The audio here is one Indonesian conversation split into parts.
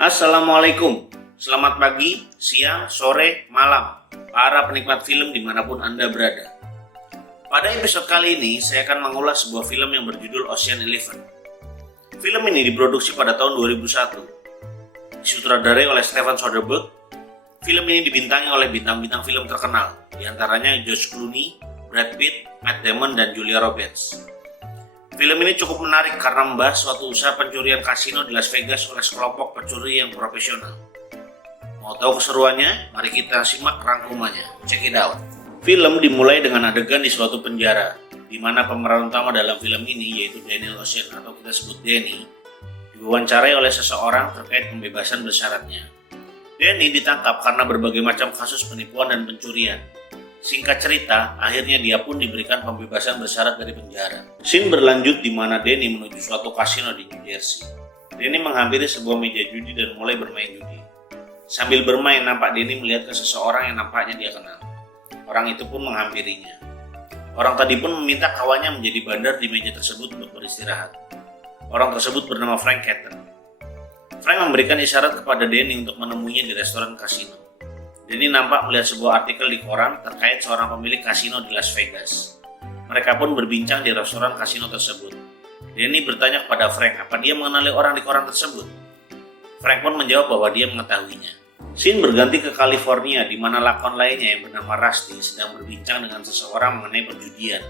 Assalamualaikum, selamat pagi, siang, sore, malam, para penikmat film dimanapun Anda berada. Pada episode kali ini, saya akan mengulas sebuah film yang berjudul Ocean Eleven. Film ini diproduksi pada tahun 2001, disutradarai oleh Steven Soderbergh. Film ini dibintangi oleh bintang-bintang film terkenal, diantaranya George Clooney, Brad Pitt, Matt Damon, dan Julia Roberts. Film ini cukup menarik karena membahas suatu usaha pencurian kasino di Las Vegas oleh sekelompok pencuri yang profesional. Mau tahu keseruannya? Mari kita simak rangkumannya. Check it out. Film dimulai dengan adegan di suatu penjara, di mana pemeran utama dalam film ini yaitu Daniel Ocean atau kita sebut Danny, diwawancarai oleh seseorang terkait pembebasan bersyaratnya. Danny ditangkap karena berbagai macam kasus penipuan dan pencurian. Singkat cerita, akhirnya dia pun diberikan pembebasan bersyarat dari penjara. Scene berlanjut di mana Danny menuju suatu kasino di New Jersey. Danny menghampiri sebuah meja judi dan mulai bermain judi. Sambil bermain, nampak Danny melihat ke seseorang yang nampaknya dia kenal. Orang itu pun menghampirinya. Orang tadi pun meminta kawannya menjadi bandar di meja tersebut untuk beristirahat. Orang tersebut bernama Frank Catton. Frank memberikan isyarat kepada Danny untuk menemuinya di restoran kasino. Danny nampak melihat sebuah artikel di koran terkait seorang pemilik kasino di Las Vegas. Mereka pun berbincang di restoran kasino tersebut. Danny bertanya kepada Frank apa dia mengenali orang di koran tersebut. Frank pun menjawab bahwa dia mengetahuinya. Scene berganti ke California di mana lakon lainnya yang bernama Rusty sedang berbincang dengan seseorang mengenai perjudian.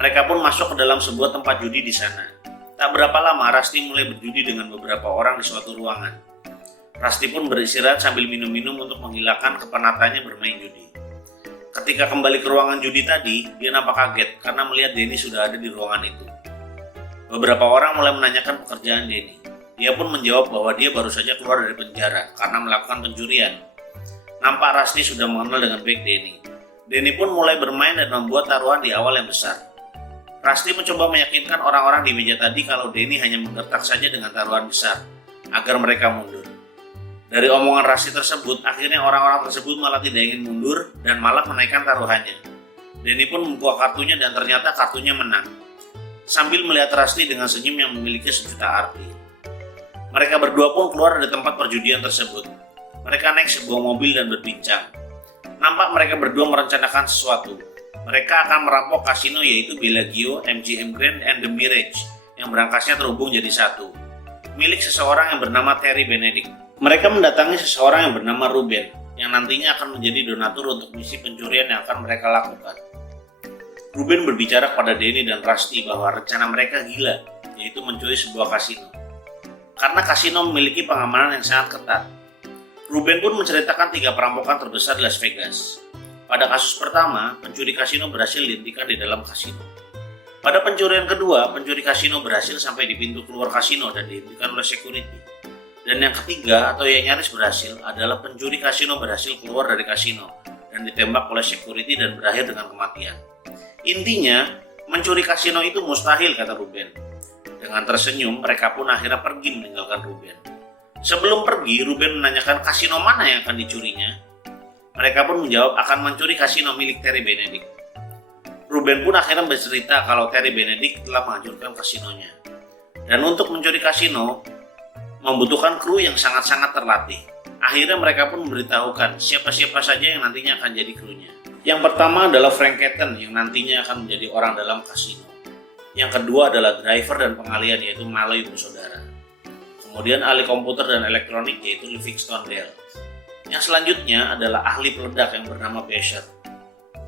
Mereka pun masuk ke dalam sebuah tempat judi di sana. Tak berapa lama Rusty mulai berjudi dengan beberapa orang di suatu ruangan. Rusty pun beristirahat sambil minum-minum untuk menghilangkan kepenatannya bermain judi. Ketika kembali ke ruangan judi tadi, dia nampak kaget karena melihat Danny sudah ada di ruangan itu. Beberapa orang mulai menanyakan pekerjaan Danny. Dia pun menjawab bahwa dia baru saja keluar dari penjara karena melakukan pencurian. Nampak Rusty sudah mengenal dengan baik Danny. Danny pun mulai bermain dan membuat taruhan di awal yang besar. Rusty mencoba meyakinkan orang-orang di meja tadi kalau Danny hanya menggertak saja dengan taruhan besar agar mereka mundur. Dari omongan Rusty tersebut, akhirnya orang-orang tersebut malah tidak ingin mundur dan malah menaikkan taruhannya. Danny pun membuka kartunya dan ternyata kartunya menang. Sambil melihat Rusty dengan senyum yang memiliki sejuta arti. Mereka berdua pun keluar dari tempat perjudian tersebut. Mereka naik sebuah mobil dan berbincang. Nampak mereka berdua merencanakan sesuatu. Mereka akan merampok kasino yaitu Bellagio, MGM Grand, and The Mirage yang berangkasnya terhubung jadi satu. Milik seseorang yang bernama Terry Benedict. Mereka mendatangi seseorang yang bernama Ruben, yang nantinya akan menjadi donatur untuk misi pencurian yang akan mereka lakukan. Ruben berbicara kepada Danny dan Rusty bahwa rencana mereka gila, yaitu mencuri sebuah kasino. Karena kasino memiliki pengamanan yang sangat ketat. Ruben pun menceritakan 3 perampokan terbesar di Las Vegas. Pada kasus pertama, pencuri kasino berhasil dihentikan di dalam kasino. Pada pencurian kedua, pencuri kasino berhasil sampai di pintu keluar kasino dan dihentikan oleh security. Dan yang ketiga atau yang nyaris berhasil adalah pencuri kasino berhasil keluar dari kasino dan ditembak oleh security dan berakhir dengan kematian. Intinya, mencuri kasino itu mustahil, kata Ruben. Dengan tersenyum, mereka pun akhirnya pergi meninggalkan Ruben. Sebelum pergi, Ruben menanyakan kasino mana yang akan dicurinya. Mereka pun menjawab akan mencuri kasino milik Terry Benedict. Ruben pun akhirnya bercerita kalau Terry Benedict telah menghancurkan kasinonya. Dan untuk mencuri kasino, membutuhkan kru yang sangat-sangat terlatih. Akhirnya mereka pun memberitahukan siapa-siapa saja yang nantinya akan jadi krunya. Yang pertama adalah Frank Catton yang nantinya akan menjadi orang dalam kasino. Yang kedua adalah driver dan pengalian yaitu Malloy bersaudara. Kemudian ahli komputer dan elektronik yaitu Livingston Dale. Yang selanjutnya adalah ahli peledak yang bernama Basher.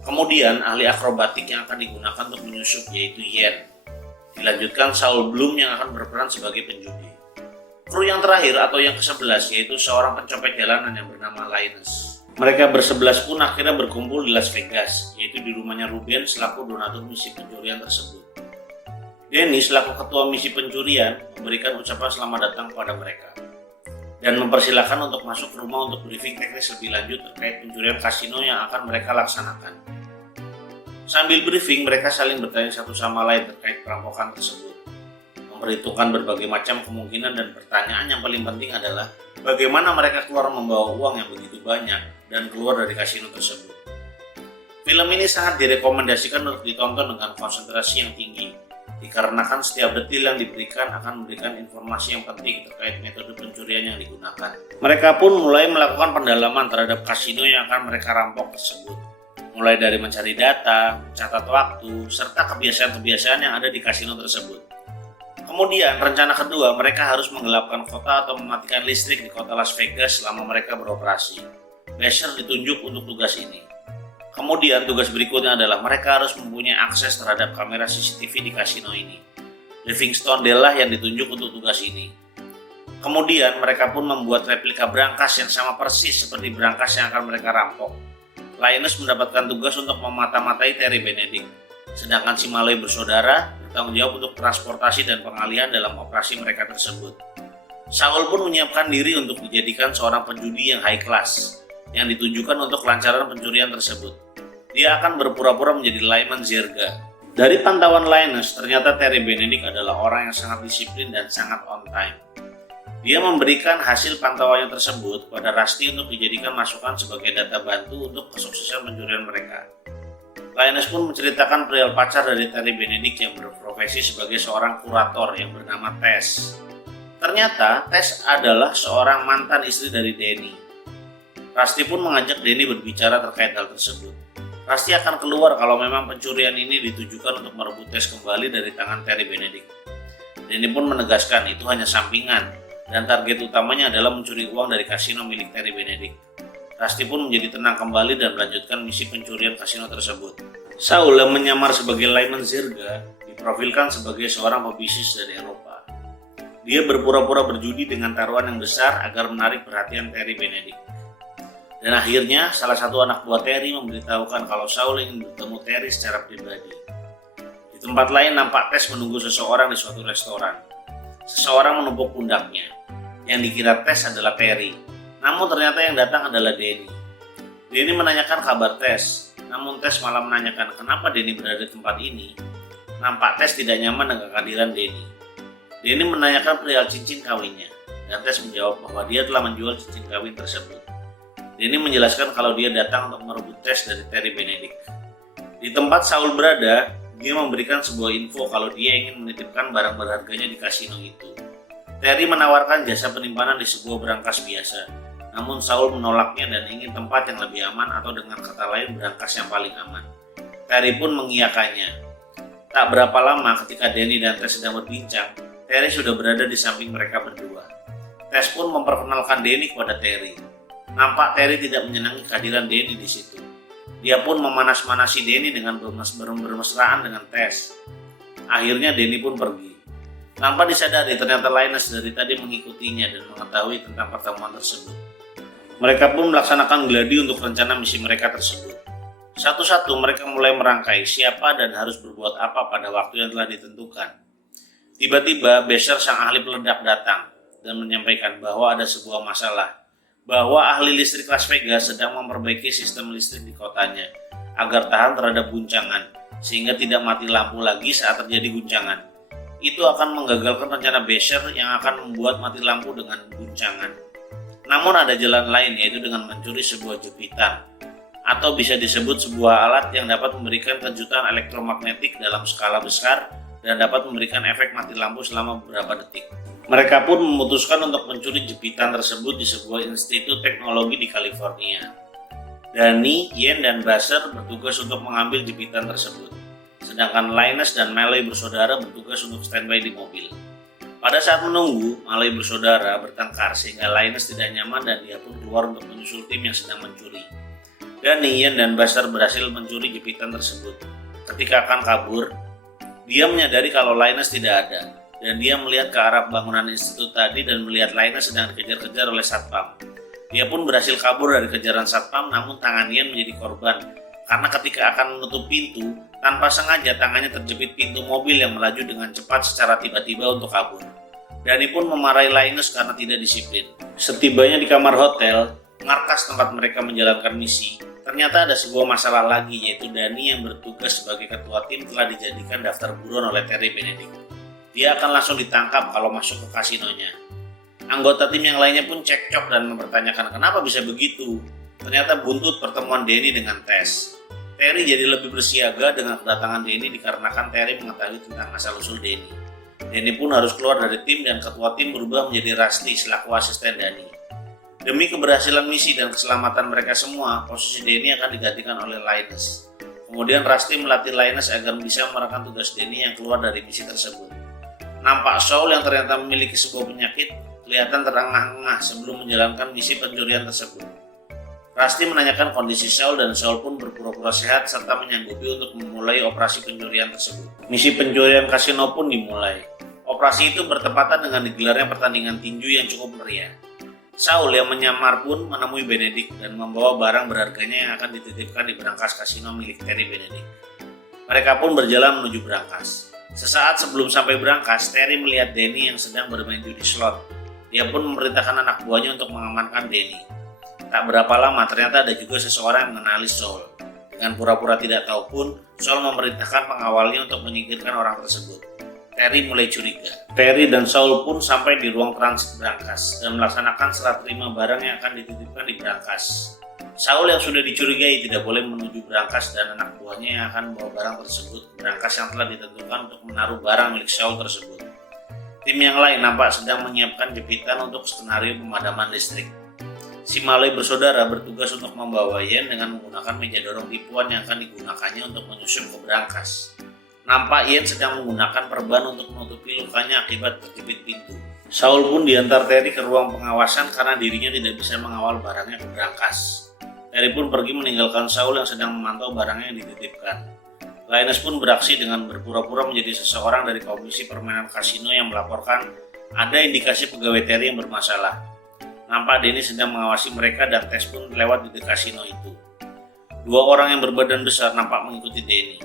Kemudian ahli akrobatik yang akan digunakan untuk menyusup yaitu Yen. Dilanjutkan Saul Bloom yang akan berperan sebagai penjudi. Kru yang terakhir atau yang ke-11 yaitu seorang pencopet jalanan yang bernama Linus. Mereka bersebelas pun akhirnya berkumpul di Las Vegas, yaitu di rumahnya Ruben selaku donatur misi pencurian tersebut. Danny selaku ketua misi pencurian memberikan ucapan selamat datang kepada mereka dan mempersilahkan untuk masuk ke rumah untuk briefing teknis lebih lanjut terkait pencurian kasino yang akan mereka laksanakan. Sambil briefing, mereka saling bertanya satu sama lain terkait perampokan tersebut. Memperhitungkan berbagai macam kemungkinan dan pertanyaan yang paling penting adalah bagaimana mereka keluar membawa uang yang begitu banyak dan keluar dari kasino tersebut. Film ini sangat direkomendasikan untuk ditonton dengan konsentrasi yang tinggi dikarenakan setiap detil yang diberikan akan memberikan informasi yang penting terkait metode pencurian yang digunakan. Mereka pun mulai melakukan pendalaman terhadap kasino yang akan mereka rampok tersebut, mulai dari mencari data, mencatat waktu, serta kebiasaan-kebiasaan yang ada di kasino tersebut. Kemudian rencana kedua, mereka harus menggelapkan kota atau mematikan listrik di kota Las Vegas selama mereka beroperasi. Besser ditunjuk untuk tugas ini. Kemudian tugas berikutnya adalah mereka harus mempunyai akses terhadap kamera CCTV di kasino ini. Livingstone Della yang ditunjuk untuk tugas ini. Kemudian mereka pun membuat replika brankas yang sama persis seperti brankas yang akan mereka rampok. Linus mendapatkan tugas untuk memata-matai Terry Benedict, sedangkan si Malloy bersaudara bertanggung jawab untuk transportasi dan pengalihan dalam operasi mereka tersebut. Saul pun menyiapkan diri untuk dijadikan seorang penjudi yang high class, yang ditujukan untuk kelancaran pencurian tersebut. Dia akan berpura-pura menjadi Lyman Zerga. Dari pantauan Linus, ternyata Terry Benedict adalah orang yang sangat disiplin dan sangat on time. Dia memberikan hasil pantauannya tersebut kepada Rusty untuk dijadikan masukan sebagai data bantu untuk kesuksesan pencurian mereka. Linus pun menceritakan perihal pacar dari Terry Benedict yang berprofesi sebagai seorang kurator yang bernama Tess. Ternyata Tess adalah seorang mantan istri dari Danny. Rusty pun mengajak Danny berbicara terkait hal tersebut. Rusty akan keluar kalau memang pencurian ini ditujukan untuk merebut Tess kembali dari tangan Terry Benedict. Danny pun menegaskan itu hanya sampingan dan target utamanya adalah mencuri uang dari kasino milik Terry Benedict. Rusty pun menjadi tenang kembali dan melanjutkan misi pencurian kasino tersebut. Saul yang menyamar sebagai Lyman Zerga diprofilkan sebagai seorang pebisnis dari Eropa. Dia berpura-pura berjudi dengan taruhan yang besar agar menarik perhatian Terry Benedict. Dan akhirnya salah satu anak buah Terry memberitahukan kalau Saul ingin bertemu Terry secara pribadi. Di tempat lain nampak Tess menunggu seseorang di suatu restoran. Seseorang menumpuk pundaknya. Yang dikira Tess adalah Terry. Namun ternyata yang datang adalah Danny. Danny menanyakan kabar Tess. Namun Tess malah menanyakan kenapa Danny berada di tempat ini. Nampak Tess tidak nyaman dengan kehadiran Danny. Danny menanyakan perihal cincin kawinnya. Dan Tess menjawab bahwa dia telah menjual cincin kawin tersebut. Danny menjelaskan kalau dia datang untuk merebut Tess dari Terry Benedict. Di tempat Saul berada, dia memberikan sebuah info kalau dia ingin menitipkan barang berharganya di kasino itu. Terry menawarkan jasa penyimpanan di sebuah brankas biasa, namun Saul menolaknya dan ingin tempat yang lebih aman atau dengan kata lain brankas yang paling aman. Terry pun mengiyakannya. Tak berapa lama ketika Danny dan Tess sedang berbincang, Terry sudah berada di samping mereka berdua. Tess pun memperkenalkan Danny kepada Terry. Nampak Terry tidak menyenangi kehadiran Danny di situ. Dia pun memanas-manasi Danny dengan bermesraan dengan Tess. Akhirnya Danny pun pergi. Tanpa disadari ternyata Linus dari tadi mengikutinya dan mengetahui tentang pertemuan tersebut. Mereka pun melaksanakan gladi untuk rencana misi mereka tersebut. Satu-satu mereka mulai merangkai siapa dan harus berbuat apa pada waktu yang telah ditentukan. Tiba-tiba Besser sang ahli peledak datang dan menyampaikan bahwa ada sebuah masalah. Bahwa ahli listrik Las Vegas sedang memperbaiki sistem listrik di kotanya agar tahan terhadap guncangan sehingga tidak mati lampu lagi saat terjadi guncangan. Itu akan menggagalkan rencana Besser yang akan membuat mati lampu dengan guncangan. Namun ada jalan lain, yaitu dengan mencuri sebuah jepitan atau bisa disebut sebuah alat yang dapat memberikan kejutan elektromagnetik dalam skala besar dan dapat memberikan efek mati lampu selama beberapa detik. Mereka pun memutuskan untuk mencuri jepitan tersebut di sebuah institut teknologi di California. Danny, Yen, dan Besser bertugas untuk mengambil jepitan tersebut, sedangkan Linus dan Malloy bersaudara bertugas untuk standby di mobil. Pada saat menunggu, Malloy bersaudara bertengkar sehingga Linus tidak nyaman dan dia pun keluar untuk menyusul tim yang sedang mencuri. Danny, Yen, dan Besser berhasil mencuri jepitan tersebut. Ketika akan kabur, dia menyadari kalau Linus tidak ada. Dan dia melihat ke arah bangunan institut tadi dan melihat Linus sedang dikejar-kejar oleh satpam. Dia pun berhasil kabur dari kejaran satpam, namun tangan Ian menjadi korban karena ketika akan menutup pintu, tanpa sengaja tangannya terjepit pintu mobil yang melaju dengan cepat secara tiba-tiba untuk kabur. Danny pun memarahi Linus karena tidak disiplin. Setibanya di kamar hotel, markas tempat mereka menjalankan misi, ternyata ada sebuah masalah lagi, yaitu Danny yang bertugas sebagai ketua tim telah dijadikan daftar buron oleh Terry Benedict. Dia akan langsung ditangkap kalau masuk ke kasinonya. Anggota tim yang lainnya pun cekcok dan mempertanyakan kenapa bisa begitu. Ternyata buntut pertemuan Danny dengan Tess. Terry jadi lebih bersiaga dengan kedatangan Danny dikarenakan Terry mengetahui tentang asal-usul Danny. Danny pun harus keluar dari tim dan ketua tim berubah menjadi Rusty selaku asisten Danny. Demi keberhasilan misi dan keselamatan mereka semua, posisi Danny akan digantikan oleh Linus. Kemudian Rusty melatih Linus agar bisa memerankan tugas Danny yang keluar dari misi tersebut. Nampak Saul yang ternyata memiliki sebuah penyakit kelihatan terengah-engah sebelum menjalankan misi pencurian tersebut. Rusty menanyakan kondisi Saul dan Saul pun berpura-pura sehat serta menyanggupi untuk memulai operasi pencurian tersebut. Misi pencurian kasino pun dimulai. Operasi itu bertepatan dengan digelarnya pertandingan tinju yang cukup meriah. Saul yang menyamar pun menemui Benedict dan membawa barang berharganya yang akan dititipkan di berangkas kasino milik Terry Benedict. Mereka pun berjalan menuju berangkas. Sesaat sebelum sampai berangkas, Terry melihat Danny yang sedang bermain judi slot. Dia pun memerintahkan anak buahnya untuk mengamankan Danny. Tak berapa lama ternyata ada juga seseorang yang mengenali Saul. Dengan pura-pura tidak tahu pun, Saul memerintahkan pengawalnya untuk menyingkirkan orang tersebut. Terry mulai curiga. Terry dan Saul pun sampai di ruang transit berangkas dan melaksanakan serah terima barang yang akan dititipkan di berangkas. Saul yang sudah dicurigai tidak boleh menuju berangkas dan anak buahnya yang akan membawa barang tersebut ke berangkas yang telah ditentukan untuk menaruh barang milik Saul tersebut. Tim yang lain nampak sedang menyiapkan jepitan untuk skenario pemadaman listrik. Si Malloy bersaudara bertugas untuk membawa Yen dengan menggunakan meja dorong tipuan yang akan digunakannya untuk menyusup ke berangkas. Nampak Yen sedang menggunakan perban untuk menutupi lukanya akibat terjepit pintu. Saul pun diantar Terry ke ruang pengawasan karena dirinya tidak bisa mengawal barangnya ke berangkas. Terry pun pergi meninggalkan Saul yang sedang memantau barangnya yang dititipkan. Linus pun beraksi dengan berpura-pura menjadi seseorang dari komisi permainan kasino yang melaporkan ada indikasi pegawai Terry yang bermasalah. Nampak Danny sedang mengawasi mereka dan Tess pun lewat di kasino itu. Dua orang yang berbadan besar nampak mengikuti Danny.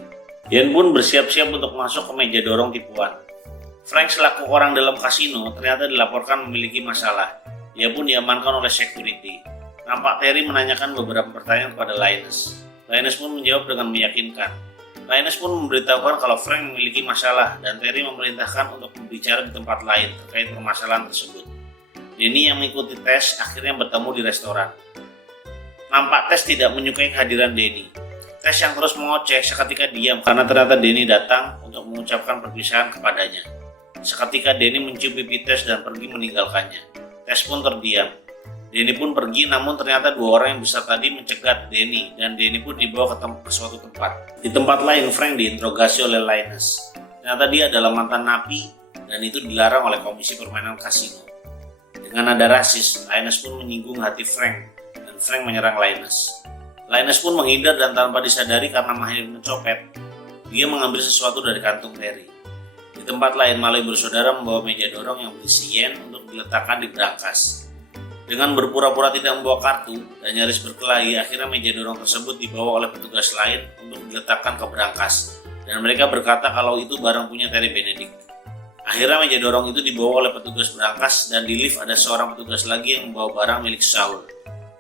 Yen pun bersiap-siap untuk masuk ke meja dorong tipuan. Frank selaku orang dalam kasino ternyata dilaporkan memiliki masalah. Dia pun diamankan oleh security. Nampak Terry menanyakan beberapa pertanyaan kepada Linus. Linus pun menjawab dengan meyakinkan. Linus pun memberitahukan kalau Frank memiliki masalah dan Terry memerintahkan untuk berbicara di tempat lain terkait permasalahan tersebut. Danny yang mengikuti Tess akhirnya bertemu di restoran. Nampak Tess tidak menyukai kehadiran Danny. Tess yang terus mengoceh seketika diam karena ternyata Danny datang untuk mengucapkan perpisahan kepadanya. Seketika Danny mencium pipi Tess dan pergi meninggalkannya. Tess pun terdiam. Danny pun pergi namun ternyata dua orang yang besar tadi mencegat Danny dan Danny pun dibawa ke suatu tempat. Di tempat lain Frank diinterogasi oleh Linus. Ternyata dia adalah mantan napi dan itu dilarang oleh komisi permainan kasino. Dengan nada rasis, Linus pun menyinggung hati Frank dan Frank menyerang Linus. Linus pun menghindar dan tanpa disadari karena mahir mencopet, dia mengambil sesuatu dari kantung Terry. Di tempat lain, Malloy bersaudara membawa meja dorong yang berisi yen untuk diletakkan di berangkas. Dengan berpura-pura tidak membawa kartu dan nyaris berkelahi, akhirnya meja dorong tersebut dibawa oleh petugas lain untuk diletakkan ke berangkas. Dan mereka berkata kalau itu barang punya Terry Benedict. Akhirnya meja dorong itu dibawa oleh petugas berangkas dan di lift ada seorang petugas lagi yang membawa barang milik Saul.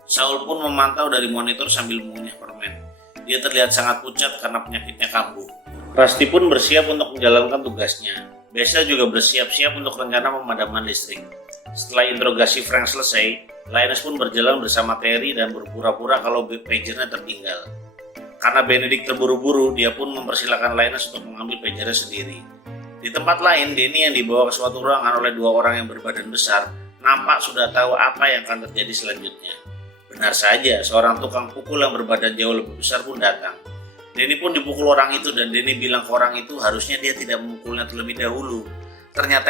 Saul pun memantau dari monitor sambil mengunyah permen. Dia terlihat sangat pucat karena penyakitnya kambuh. Rusty pun bersiap untuk menjalankan tugasnya. Besa juga bersiap-siap untuk rencana pemadaman listrik. Setelah interogasi Frank selesai, Linus pun berjalan bersama Terry dan berpura-pura kalau pagernya tertinggal. Karena Benedict terburu-buru, dia pun mempersilahkan Linus untuk mengambil pagernya sendiri. Di tempat lain, Danny yang dibawa ke suatu ruangan oleh dua orang yang berbadan besar nampak sudah tahu apa yang akan terjadi selanjutnya. Benar saja, seorang tukang pukul yang berbadan jauh lebih besar pun datang. Danny pun dipukul orang itu dan Danny bilang ke orang itu harusnya dia tidak memukulnya terlebih dahulu. Ternyata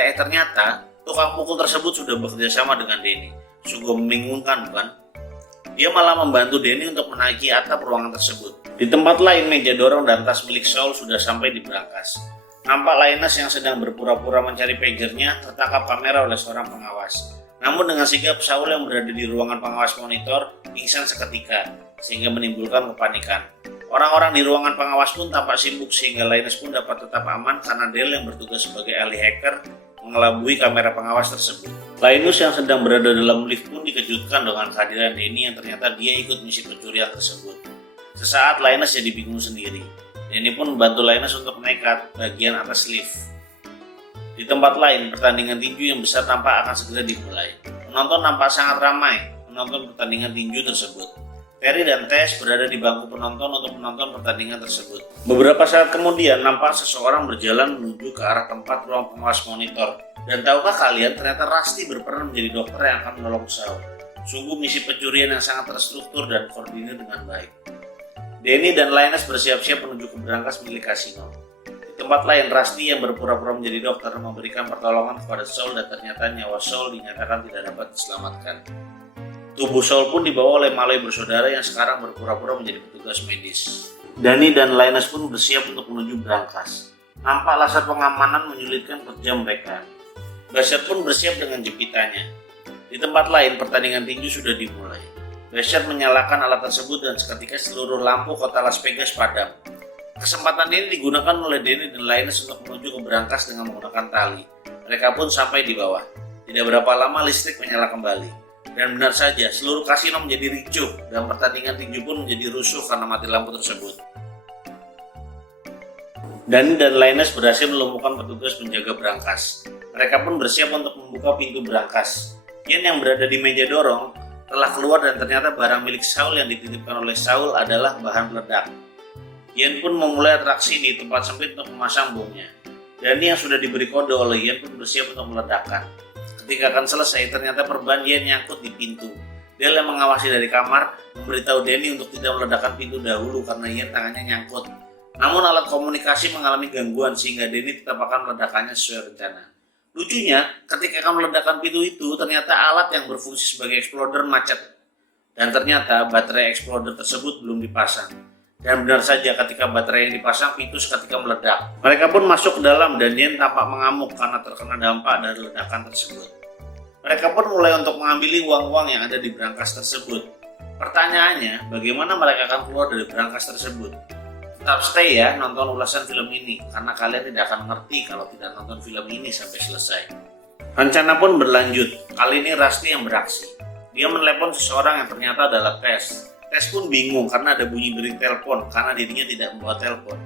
tukang pukul tersebut sudah bekerja sama dengan Danny. Sungguh membingungkan, bukan? Dia malah membantu Danny untuk menaiki atap ruangan tersebut. Di tempat lain, meja dorong dan tas milik Saul sudah sampai di berangkas. Nampak Linus yang sedang berpura-pura mencari pagernya tertangkap kamera oleh seorang pengawas. Namun dengan sigap Saul yang berada di ruangan pengawas monitor pingsan seketika sehingga menimbulkan kepanikan. Orang-orang di ruangan pengawas pun tampak sibuk sehingga Linus pun dapat tetap aman karena Dale yang bertugas sebagai ahli hacker mengelabui kamera pengawas tersebut. Linus yang sedang berada dalam lift pun dikejutkan dengan kehadiran Danny yang ternyata dia ikut misi pencurian tersebut. Sesaat Linus jadi bingung sendiri. Danny pun membantu Linus untuk naik ke bagian atas lift. Di tempat lain, pertandingan tinju yang besar tampak akan segera dimulai. Penonton nampak sangat ramai menonton pertandingan tinju tersebut. Terry dan Tess berada di bangku penonton untuk menonton pertandingan tersebut. Beberapa saat kemudian nampak seseorang berjalan menuju ke arah tempat ruang pengawas monitor. Dan tahukah kalian, ternyata Rusty berperan menjadi dokter yang akan menolong Saul. Sungguh misi pencurian yang sangat terstruktur dan koordinir dengan baik. Danny dan Linus bersiap-siap menuju ke berangkas milik kasino. Di tempat lain, Rusty yang berpura-pura menjadi dokter memberikan pertolongan kepada Saul dan ternyata nyawa Saul dinyatakan tidak dapat diselamatkan. Tubuh Saul pun dibawa oleh Malloy bersaudara yang sekarang berpura-pura menjadi petugas medis. Danny dan Linus pun bersiap untuk menuju berangkas. Nampak laser pengamanan menyulitkan kerja mereka. Bassett pun bersiap dengan jepitannya. Di tempat lain, pertandingan tinju sudah dimulai. Bassett menyalakan alat tersebut dan seketika seluruh lampu kota Las Vegas padam. Kesempatan ini digunakan oleh Danny dan Linus untuk menuju ke berangkas dengan menggunakan tali. Mereka pun sampai di bawah. Tidak berapa lama listrik menyala kembali. Dan benar saja, seluruh kasino menjadi ricuh dan pertandingan tinju pun menjadi rusuh karena mati lampu tersebut. Danny dan Linus berhasil melumpuhkan petugas penjaga berangkas. Mereka pun bersiap untuk membuka pintu berangkas. Ian yang berada di meja dorong telah keluar dan ternyata barang milik Saul yang dititipkan oleh Saul adalah bahan peledak. Ian pun memulai atraksi di tempat sempit untuk memasang bomnya. Danny yang sudah diberi kode oleh Ian pun bersiap untuk meledakkan. Ketika akan selesai, ternyata perban Ian nyangkut di pintu. Dale yang mengawasi dari kamar memberitahu Danny untuk tidak meledakkan pintu dahulu karena Ian tangannya nyangkut. Namun alat komunikasi mengalami gangguan sehingga Danny tetap akan meledakannya sesuai rencana. Lucunya, ketika akan meledakkan pintu itu, ternyata alat yang berfungsi sebagai exploder macet. Dan ternyata baterai exploder tersebut belum dipasang. Dan benar saja ketika baterai yang dipasang, pintu seketika meledak. Mereka pun masuk ke dalam dan Ian tampak mengamuk karena terkena dampak dari ledakan tersebut. Mereka pun mulai untuk mengambil uang-uang yang ada di berangkas tersebut. Pertanyaannya, bagaimana mereka akan keluar dari berangkas tersebut? Tetap stay ya nonton ulasan film ini, karena kalian tidak akan mengerti kalau tidak nonton film ini sampai selesai. Rencana pun berlanjut, kali ini Rusty yang beraksi. Dia menelepon seseorang yang ternyata adalah Tess. Tess pun bingung karena ada bunyi dering telepon karena dirinya tidak membawa telepon.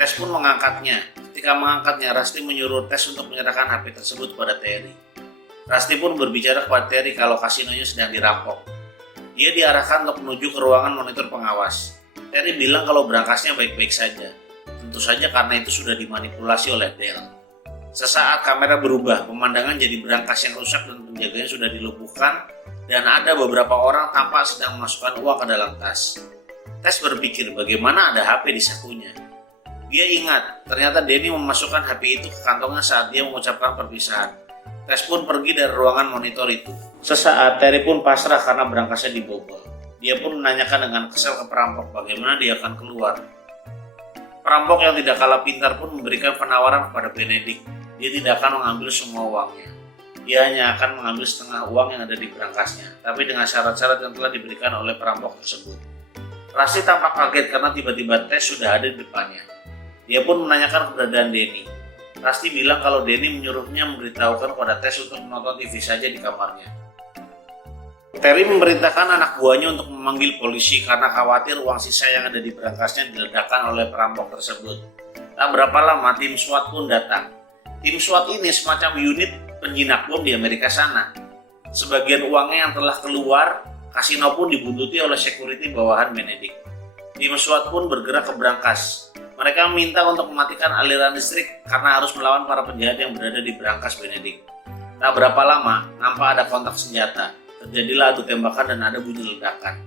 Tess pun mengangkatnya. Ketika mengangkatnya, Rusty menyuruh Tess untuk menyerahkan HP tersebut kepada Terry. Rusty pun berbicara kepada Terry kalau kasinonya sedang dirampok. Dia diarahkan untuk menuju ke ruangan monitor pengawas. Terry bilang kalau berangkasnya baik-baik saja. Tentu saja karena itu sudah dimanipulasi oleh Dale. Sesaat kamera berubah, pemandangan jadi berangkas yang rusak dan penjaganya sudah dilumpuhkan dan ada beberapa orang tampak sedang memasukkan uang ke dalam tas. Tess berpikir bagaimana ada HP di sakunya. Dia ingat, ternyata Danny memasukkan HP itu ke kantongnya saat dia mengucapkan perpisahan. Tess pun pergi dari ruangan monitor itu. Sesaat Terry pun pasrah karena berangkasnya dibobol. Dia pun menanyakan dengan kesal ke perampok bagaimana dia akan keluar. Perampok yang tidak kalah pintar pun memberikan penawaran kepada Benedict. Dia tidak akan mengambil semua uangnya. Dia hanya akan mengambil setengah uang yang ada di berangkasnya, tapi dengan syarat-syarat yang telah diberikan oleh perampok tersebut. Rusty tampak kaget karena tiba-tiba Tess sudah ada di depannya. Dia pun menanyakan keberadaan Danny. Rusty bilang kalau Danny menyuruhnya memberitahukan kepada Tess untuk menonton TV saja di kamarnya. Terry memerintahkan anak buahnya untuk memanggil polisi karena khawatir uang sisa yang ada di berangkasnya diledakkan oleh perampok tersebut. Tak berapa lama tim SWAT pun datang. Tim SWAT ini semacam unit penjinak bom di Amerika sana. Sebagian uangnya yang telah keluar, kasino pun dibuntuti oleh security bawahan Benedict. Tim SWAT pun bergerak ke berangkas. Mereka meminta untuk mematikan aliran listrik karena harus melawan para penjahat yang berada di berangkas Benedict. Tak berapa lama, nampak ada kontak senjata. Terjadilah adu tembakan dan ada bunyi ledakan.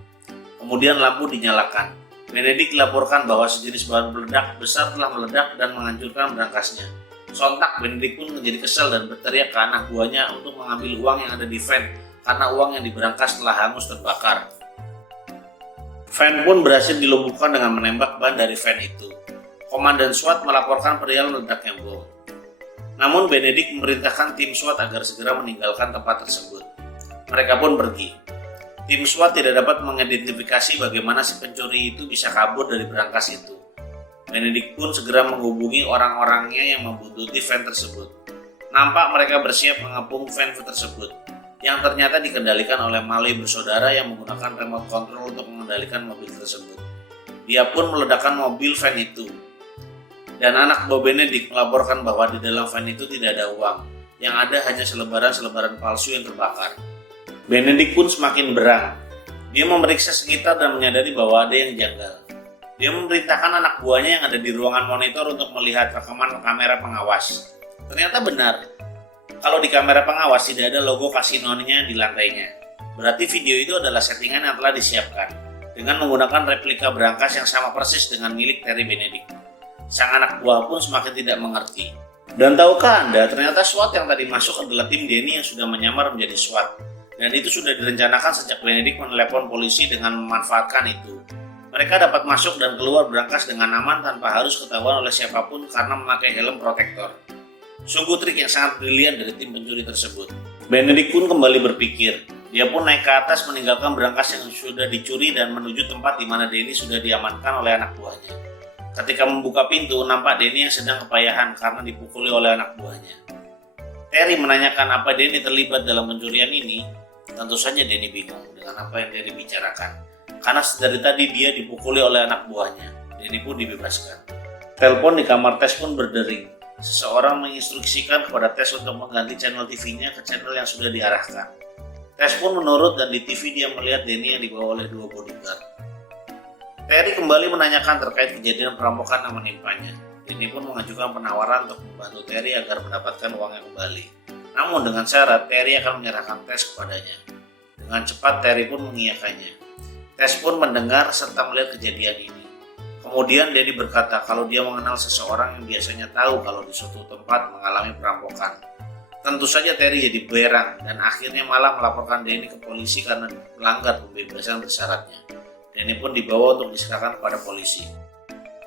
Kemudian lampu dinyalakan. Benedict dilaporkan bahwa sejenis bahan peledak besar telah meledak dan menghancurkan berangkasnya. Sontak Benedict pun menjadi kesal dan berteriak ke anak buahnya untuk mengambil uang yang ada di van karena uang yang di berangkas telah hangus terbakar. Van pun berhasil dilumpuhkan dengan menembak ban dari van itu. Komandan SWAT melaporkan perihal meledaknya bom. Namun Benedict memerintahkan tim SWAT agar segera meninggalkan tempat tersebut. Mereka pun pergi. Tim SWAT tidak dapat mengidentifikasi bagaimana si pencuri itu bisa kabur dari berangkas itu. Benedict pun segera menghubungi orang-orangnya yang membuntuti van tersebut. Nampak mereka bersiap mengepung van tersebut, yang ternyata dikendalikan oleh Malloy bersaudara yang menggunakan remote control untuk mengendalikan mobil tersebut. Dia pun meledakkan mobil van itu. Dan anak buah Benedict melaporkan bahwa di dalam van itu tidak ada uang, yang ada hanya selebaran-selebaran palsu yang terbakar. Benedict pun semakin berang. Dia memeriksa sekitar dan menyadari bahwa ada yang janggal. Dia memerintahkan anak buahnya yang ada di ruangan monitor untuk melihat rekaman kamera pengawas. Ternyata benar, kalau di kamera pengawas tidak ada logo kasinonya di lantainya. Berarti video itu adalah settingan yang telah disiapkan dengan menggunakan replika berangkas yang sama persis dengan milik Terry Benedict. Sang anak buah pun semakin tidak mengerti. Dan tahukah Anda, ternyata SWAT yang tadi masuk adalah tim Denny yang sudah menyamar menjadi SWAT. Dan itu sudah direncanakan sejak Benedict menelepon polisi dengan memanfaatkan itu. Mereka dapat masuk dan keluar berangkas dengan aman tanpa harus ketahuan oleh siapapun karena memakai helm protektor. Sungguh trik yang sangat brilian dari tim pencuri tersebut. Benedict pun kembali berpikir. Dia pun naik ke atas meninggalkan berangkas yang sudah dicuri dan menuju tempat di mana Denny sudah diamankan oleh anak buahnya. Ketika membuka pintu, nampak Denny yang sedang kepayahan karena dipukuli oleh anak buahnya. Terry menanyakan apa Denny terlibat dalam pencurian ini. Tentu saja Denny bingung dengan apa yang Terry bicarakan. Karena dari tadi dia dipukuli oleh anak buahnya. Denny pun dibebaskan. Telepon di kamar Tess pun berdering. Seseorang menginstruksikan kepada Tess untuk mengganti channel TV-nya ke channel yang sudah diarahkan. Tess pun menurut dan di TV dia melihat Denny yang dibawa oleh 2 bodyguard. Terry kembali menanyakan terkait kejadian perampokan yang menimpanya. Denny pun mengajukan penawaran untuk membantu Terry agar mendapatkan uangnya kembali. Namun dengan syarat Terry akan menyerahkan Tess kepadanya. Dengan cepat Terry pun mengiyakannya. Tess pun mendengar serta melihat kejadian ini. Kemudian Denny berkata kalau dia mengenal seseorang yang biasanya tahu kalau di suatu tempat mengalami perampokan. Tentu saja Terry jadi berang dan akhirnya malah melaporkan Denny ke polisi karena melanggar pembebasan bersyaratnya. Denny pun dibawa untuk diserahkan kepada polisi.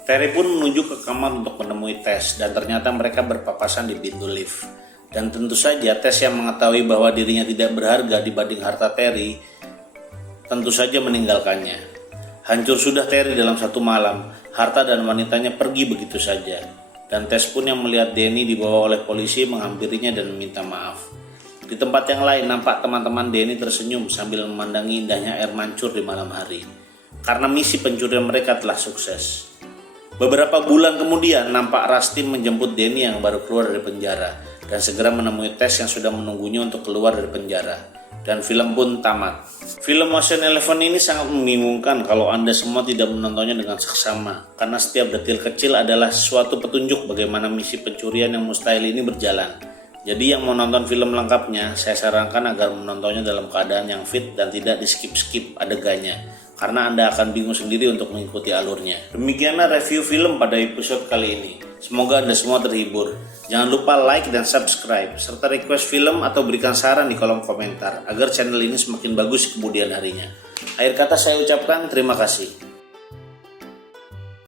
Terry pun menuju ke kamar untuk menemui Tess dan ternyata mereka berpapasan di pintu lift. Dan tentu saja Tess yang mengetahui bahwa dirinya tidak berharga dibanding harta Terry, tentu saja meninggalkannya. Hancur sudah Terry dalam satu malam, harta dan wanitanya pergi begitu saja. Dan Tess pun yang melihat Denny dibawa oleh polisi menghampirinya dan meminta maaf. Di tempat yang lain nampak teman-teman Denny tersenyum sambil memandangi indahnya air mancur di malam hari. Karena misi pencurian mereka telah sukses. Beberapa bulan kemudian nampak Rustin menjemput Denny yang baru keluar dari penjara dan segera menemui Tess yang sudah menunggunya untuk keluar dari penjara. Dan film pun tamat. Film Ocean Eleven ini sangat membingungkan kalau Anda semua tidak menontonnya dengan seksama, karena setiap detil kecil adalah suatu petunjuk bagaimana misi pencurian yang mustahil ini berjalan. Jadi yang mau nonton film lengkapnya, saya sarankan agar menontonnya dalam keadaan yang fit dan tidak di skip-skip adegannya, karena Anda akan bingung sendiri untuk mengikuti alurnya. Demikianlah review film pada episode kali ini. Semoga Anda semua terhibur. Jangan lupa like dan subscribe, serta request film atau berikan saran di kolom komentar agar channel ini semakin bagus kemudian harinya. Akhir kata saya ucapkan terima kasih.